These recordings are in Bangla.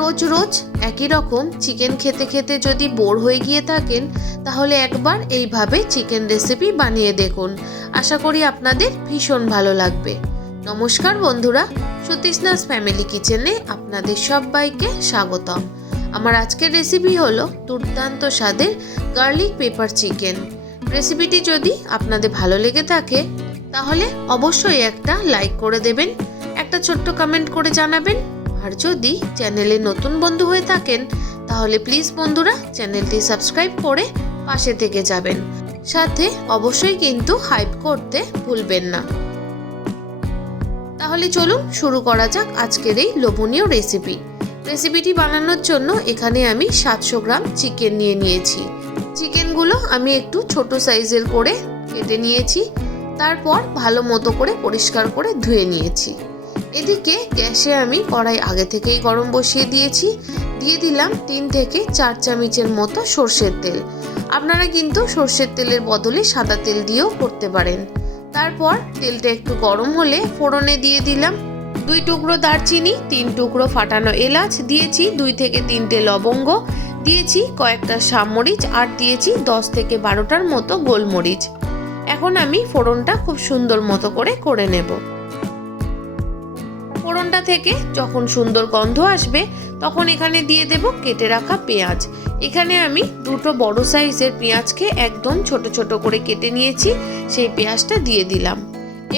রোজ রোজ একই রকম চিকেন খেতে খেতে যদি বোর হয়ে গিয়ে থাকেন, তাহলে একবার এইভাবে চিকেন রেসিপি বানিয়ে দেখুন। আশা করি আপনাদের ভীষণ ভালো লাগবে। নমস্কার বন্ধুরা, সুতৃষ্ণাস ফ্যামিলি কিচেনে আপনাদের সবাইকে স্বাগতম। আমার আজকের রেসিপি হলো দুর্দান্ত স্বাদের গার্লিক পেপার চিকেন রেসিপিটি যদি আপনাদের ভালো লেগে থাকে, তাহলে অবশ্যই একটা লাইক করে দেবেন, একটা ছোট্ট কমেন্ট করে জানাবেন। আর যদি চ্যানেলে নতুন বন্ধু হয়ে থাকেন, তাহলে প্লিজ বন্ধুরা চ্যানেলটি সাবস্ক্রাইব করে পাশে থেকে যাবেন। সাথে অবশ্যই কিন্তু হাইপ করতে ভুলবেন না। তাহলে চলুন শুরু করা যাক আজকের এই লোভনীয় রেসিপি। রেসিপিটি বানানোর জন্য এখানে আমি সাতশো গ্রাম চিকেন নিয়ে নিয়েছি। চিকেনগুলো আমি একটু ছোট সাইজের করে কেটে নিয়েছি। তারপর ভালো মতো করে পরিষ্কার করে ধুয়ে নিয়েছি। এদিকে গ্যাসে আমি কড়াই আগে থেকেই গরম বসিয়ে দিয়েছি। দিয়ে দিলাম তিন থেকে চার চামচের মতো সর্ষের তেল। আপনারা কিন্তু সর্ষের তেলের বদলে সাদা তেল দিয়েও করতে পারেন। তারপর তেলটা একটু গরম হলে ফোড়নে দিয়ে দিলাম দুই টুকরো দারচিনি, তিন টুকরো ফাটানো এলাচ, দিয়েছি দুই থেকে তিনটে লবঙ্গ, দিয়েছি কয়েকটা সামরিচ আর দিয়েছি দশ থেকে বারোটার মতো গোলমরিচ। এখন আমি ফোড়নটা খুব সুন্দর মতো করে করে নেব। ফোড়নটা থেকে যখন সুন্দর গন্ধ আসবে, তখন এখানে দিয়ে দেব কেটে রাখা পেঁয়াজ। এখানে আমি দুটো বড় সাইজের পেঁয়াজকে একদম ছোট ছোট করে কেটে নিয়েছি, সেই পেঁয়াজটা দিয়ে দিলাম।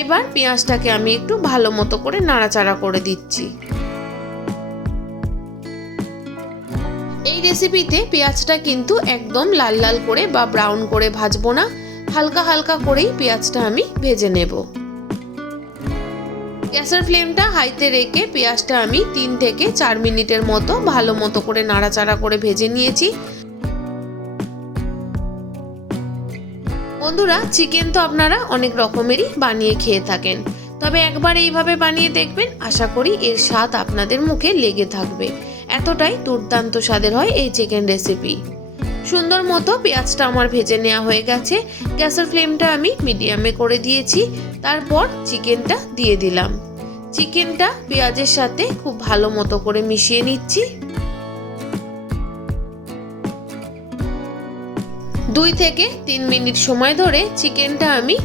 এবার পেঁয়াজটাকে আমি একটু ভালো মতো করে নাড়াচাড়া করে দিচ্ছি। এই রেসিপিতে পেঁয়াজটা কিন্তু একদম লাল লাল করে বা ব্রাউন করে ভাজবো না, হালকা হালকা করেই পেঁয়াজটা আমি ভেজে নেব। গ্যাসের ফ্লেমটা হাইতে রেখে পেঁয়াজটা আমি তিন থেকে চার মিনিটের মতো ভালো মতো করে নাড়াচাড়া করে ভেজে নিয়েছি। বন্ধুরা চিকেন তো আপনারা অনেক রকমেরই বানিয়ে খেয়ে থাকেন। তবে একবার এইভাবে বানিয়ে দেখবেন, আশা করি এর স্বাদ আপনাদের মুখে লেগে থাকবে। এতটাই দুর্দান্ত স্বাদের হয় এই চিকেন রেসিপি সুন্দর মতো পেঁয়াজটা আমার ভেজে নেওয়া হয়ে গেছে। গ্যাসের ফ্লেমটা আমি মিডিয়ামে করে দিয়েছি। তারপর চিকেনটা দিয়ে দিলাম। চিকেনটা পেঁয়াজের সাথে খুব ভালো মতো করে মিশিয়ে নিচ্ছি। দুই থেকে তিন মিনিট সময় ধরে চিকেনটা আমি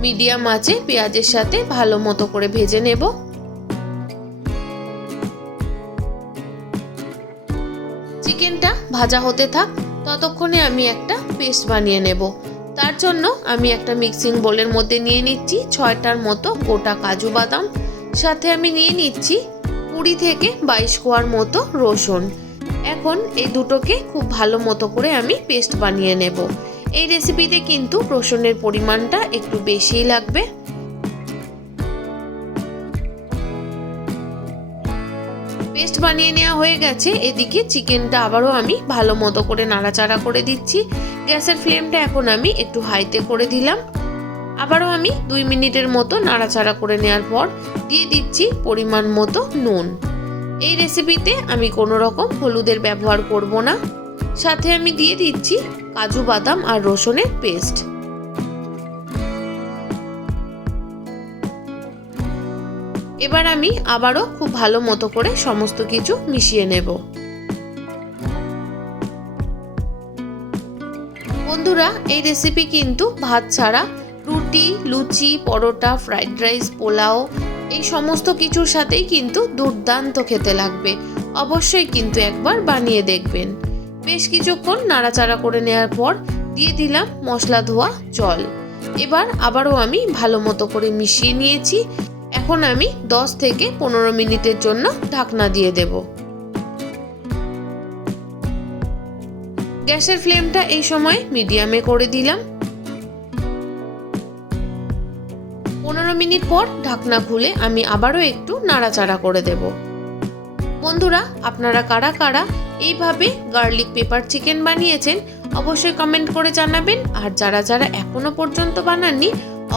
মিডিয়াম আঁচে পেঁয়াজের সাথে ভালো মতো করে ভেজে নেব। চিকেনটা ভাজা হতে থাক, ততক্ষণে আমি একটা পেস্ট বানিয়ে নেব। তার জন্য আমি একটা মিক্সিং বোলের মধ্যে নিয়ে নিচ্ছি, ছয়টার মতো গোটা কাজু বাদাম। সাথে আমি নিয়ে নিচ্ছি কুড়ি থেকে বাইশ কোয়ার মতো রসুন। এখন এই দুটোকে খুব ভালো মতো করে আমি পেস্ট বানিয়ে নেব। এই রেসিপিতে কিন্তু রসুনের পরিমাণটা একটু বেশিই লাগবে। পেস্ট বানিয়ে নেওয়া হয়ে গেছে। এদিকে চিকেনটা আবারও আমি ভালো মতো করে নাড়াচাড়া করে দিচ্ছি। গ্যাসের ফ্লেমটা এখন আমি একটু হাইতে করে দিলাম। আবারও আমি দুই মিনিটের মতো নাড়াচাড়া করে নেওয়ার পর দিয়ে দিচ্ছি পরিমাণ মতো নুন। এই রেসিপিতে আমি কোনো রকম হলুদের ব্যবহার করব না। সাথে আমি দিয়ে দিচ্ছি কাজু বাদাম আর রসুনের পেস্ট। এবার আমি আবারও খুব ভালো মতো করে সমস্ত কিছু মিশিয়ে নেব। বন্ধুরা, এই রেসিপি কিন্তু ভাত ছাড়া রুটি, লুচি, পরোটা ফ্রাইড রাইস পোলাও, এই সমস্ত কিছুর সাথেই কিন্তু দুর্দান্ত খেতে লাগবে। অবশ্যই কিন্তু একবার বানিয়ে দেখবেন। বেশ কিছুক্ষণ নাড়াচাড়া করে নেওয়ার পর দিয়ে দিলাম মশলা ধোয়া জল। এবার আবারও আমি ভালো মতো করে মিশিয়ে নিয়েছি। এখন আমি 10 থেকে পনেরো মিনিটের জন্য ঢাকনা দিয়ে দেব। গ্যাসের ফ্লেমটা এই সময় মিডিয়ামে করে দিলাম। পনেরো মিনিট পর ঢাকনা খুলে আমি আবারও একটু নাড়াচাড়া করে দেব। বন্ধুরা, আপনারা কারা কারা এইভাবে গার্লিক পেপার চিকেন বানিয়েছেন, অবশ্যই কমেন্ট করে জানাবেন। আর যারা যারা এখনও পর্যন্ত বানাননি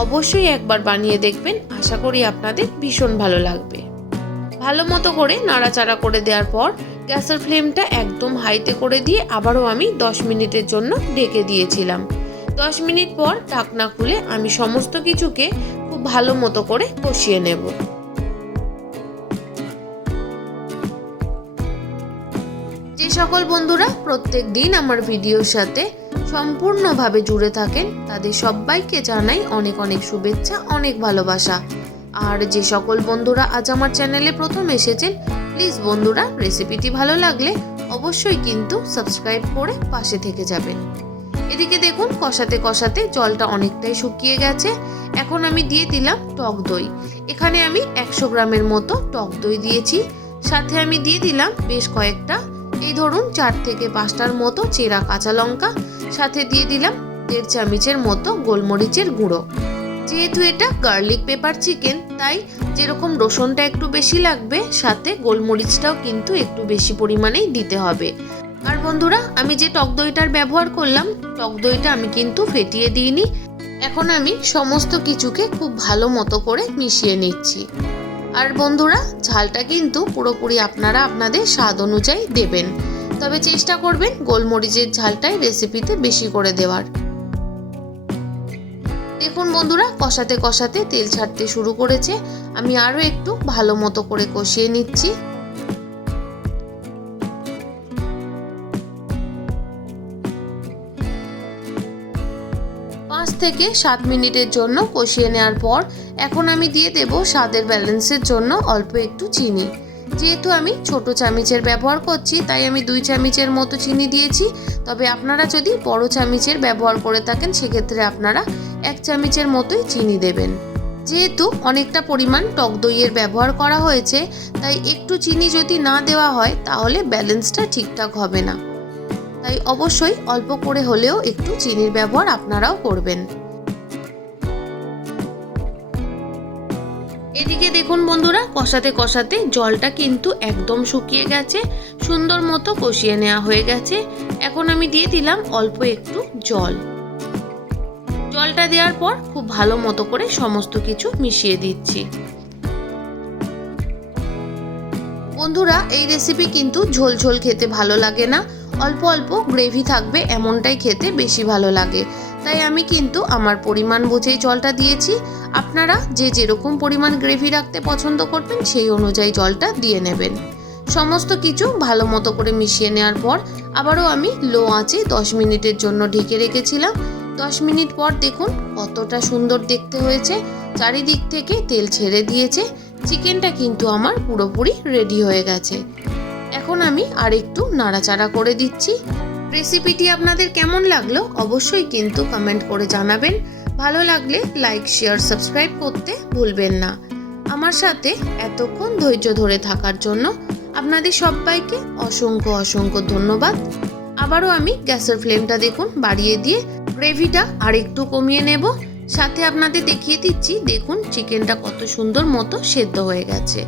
অবশ্যই একবার বানিয়ে দেখবেন। আশা করি আপনাদের ভীষণ ভালো লাগবে। ভালো মতো করে নাড়াচাড়া করে দেওয়ার পর গ্যাসের ফ্লেমটা একদম হাইতে করে দিয়ে আবারও আমি 10 মিনিটের জন্য ঢেকে দিয়েছিলাম। 10 মিনিট পর ঢাকনা খুলে আমি সমস্ত কিছুকে খুব ভালো মতো করে কষিয়ে নেব। যে সকল বন্ধুরা প্রত্যেক দিন আমার ভিডিওর সাথে সম্পূর্ণভাবে জুড়ে থাকেন তাদের সবাইকে জানাই অনেক অনেক শুভেচ্ছা, অনেক ভালোবাসা। আর যে সকল বন্ধুরা আজ আমার চ্যানেলে প্রথম এসেছেন, প্লিজ বন্ধুরা রেসিপিটি ভালো লাগলে অবশ্যই কিন্তু সাবস্ক্রাইব করে পাশে থেকে যাবেন। এদিকে দেখুন, কষাতে কষাতে জলটা অনেকটাই শুকিয়ে গেছে। এখন আমি দিয়ে দিলাম টক দই। এখানে আমি একশো গ্রামের মতো টক দই দিয়েছি। সাথে আমি দিয়ে দিলাম বেশ কয়েকটা, এই ধরুন চার থেকে পাঁচটার মতো চেরা কাঁচা লঙ্কা। সাথে দিয়ে দিলাম দেড় চামচের মতো গোলমরিচের গুঁড়ো। যেহেতু এটা গার্লিক পেপার চিকেন, তাই যেরকম রসুনটা একটু বেশি লাগবে, সাথে গোলমরিচটাও কিন্তু একটু বেশি পরিমাণেই দিতে হবে। আর বন্ধুরা, আমি যে টক দইটার ব্যবহার করলাম, টক দইটা আমি কিন্তু ফেটিয়ে দিইনি। এখন আমি সমস্ত কিছুকে খুব ভালো মতো করে মিশিয়ে নিচ্ছি। আর বন্ধুরা, ঝালটা কিন্তু পুরোপুরি আপনারা আপনাদের স্বাদ অনুযায়ী দেবেন। তবে চেষ্টা করবেন গোলমরিচের ঝালটাই রেসিপিতে বেশি করে দেওয়ার। দেখুন বন্ধুরা, কষাতে কষাতে তেল ছাড়তে শুরু করেছে। আমি আরও একটু ভালো মতো করে কষিয়ে নিচ্ছি। পাঁচ থেকে সাত মিনিটের জন্য কষিয়ে নেওয়ার পর এখন আমি দিয়ে দেব স্বাদের ব্যালেন্সের জন্য অল্প একটু চিনি। যেহেতু আমি ছোট চামিচের ব্যবহার করছি, তাই আমি দুই চামিচের মতো চিনি দিয়েছি। তবে আপনারা যদি বড় চামিচের ব্যবহার করে থাকেন, সেক্ষেত্রে আপনারা এক চামিচের মতোই চিনি দেবেন। যেহেতু অনেকটা পরিমাণ টক দইয়ের ব্যবহার করা হয়েছে, তাই একটু চিনি যদি না দেওয়া হয়, তাহলে ব্যালেন্সটা ঠিকঠাক হবে না। তাই অবশ্যই অল্প করে হলেও একটু চিনির ব্যবহার আপনারাও করবেন। এদিকে দেখুন বন্ধুরা, কষাতে কষাতে জলটা কিন্তু একদম শুকিয়ে গেছে, সুন্দর মতো কষিয়ে নেওয়া হয়ে গেছে। এখন আমি দিয়ে দিলাম অল্প একটু জল। জলটা দেওয়ার পর খুব ভালো মতো করে সমস্ত কিছু মিশিয়ে দিচ্ছি। বন্ধুরা, এই রেসিপি কিন্তু ঝোল ঝোল খেতে ভালো লাগে না। অল্প অল্প গ্রেভি থাকবে, এমনটাই খেতে বেশি ভালো লাগে। তাই আমি কিন্তু আমার পরিমাণ বুঝেই জলটা দিয়েছি। আপনারা যে যেরকম পরিমাণ গ্রেভি রাখতে পছন্দ করবেন, সেই অনুযায়ী জলটা দিয়ে নেবেন। সমস্ত কিছু ভালো মতো করে মিশিয়ে নেওয়ার পর আবারও আমি লো আঁচে দশ মিনিটের জন্য ঢেকে রেখেছিলাম। দশ মিনিট পর দেখুন কতটা সুন্দর দেখতে হয়েছে। চারিদিক থেকে তেল ছেড়ে দিয়েছে। চিকেনটা কিন্তু আমার পুরোপুরি রেডি হয়ে গেছে। এখন আমি আর একটু নাড়াচাড়া করে দিচ্ছি। রেসিপিটি আপনাদের কেমন লাগল অবশ্যই কিন্তু কমেন্ট করে জানাবেন। ভালো লাগলে লাইক শেয়ার সাবস্ক্রাইব করতে ভুলবেন না। আমার সাথে এতক্ষণ ধৈর্য ধরে থাকার জন্য আপনাদের সবাইকে অসংখ্য অসংখ্য ধন্যবাদ। আবারও আমি গ্যাসের ফ্লেমটা দেখুন বাড়িয়ে দিয়ে গ্রেভিটা আর একটু কমিয়ে নেব। সাথে আপনাদের দেখিয়ে দিচ্ছি, দেখুন চিকেনটা কত সুন্দর মতো সেদ্ধ হয়ে গেছে।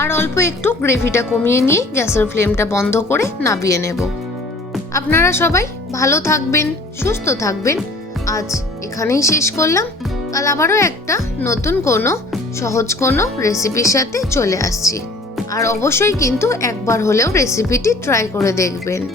আর অল্প একটু গ্রেভিটা কমিয়ে নিয়ে গ্যাসের ফ্লেমটা বন্ধ করে নাবিয়ে নেব। আপনারা সবাই ভালো থাকবেন, সুস্থ থাকবেন। আজ এখানেই শেষ করলাম। কাল আবারও একটা নতুন কোনো, সহজ কোনো রেসিপির সাথে চলে আসছি। আর অবশ্যই কিন্তু একবার হলেও রেসিপিটি ট্রাই করে দেখবেন।